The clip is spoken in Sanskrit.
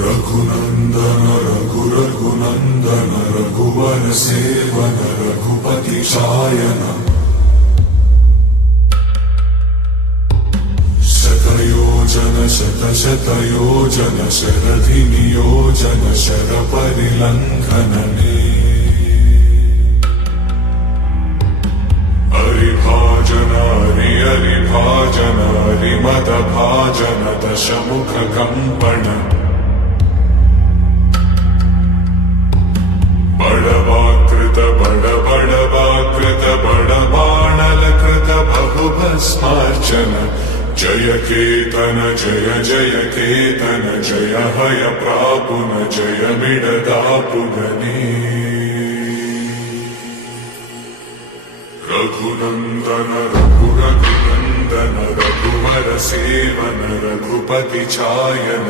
रघुनंदन रघुनंदन रघुवर सेवन रघुपति शायन शतयोजन शरधि नियोजन शर परिलंघनने हरिभाजन हरिभाजन हरिमद भाजन दशमुख कंपन बड़वाकृत बड़बाणलकृत बहुभस्मार्चन जय केतन जय केतन जय हय प्रापुन जय मिडदापुगने रघुनंदन रघुनंदन रघुवर सेवन रघुपति चायन।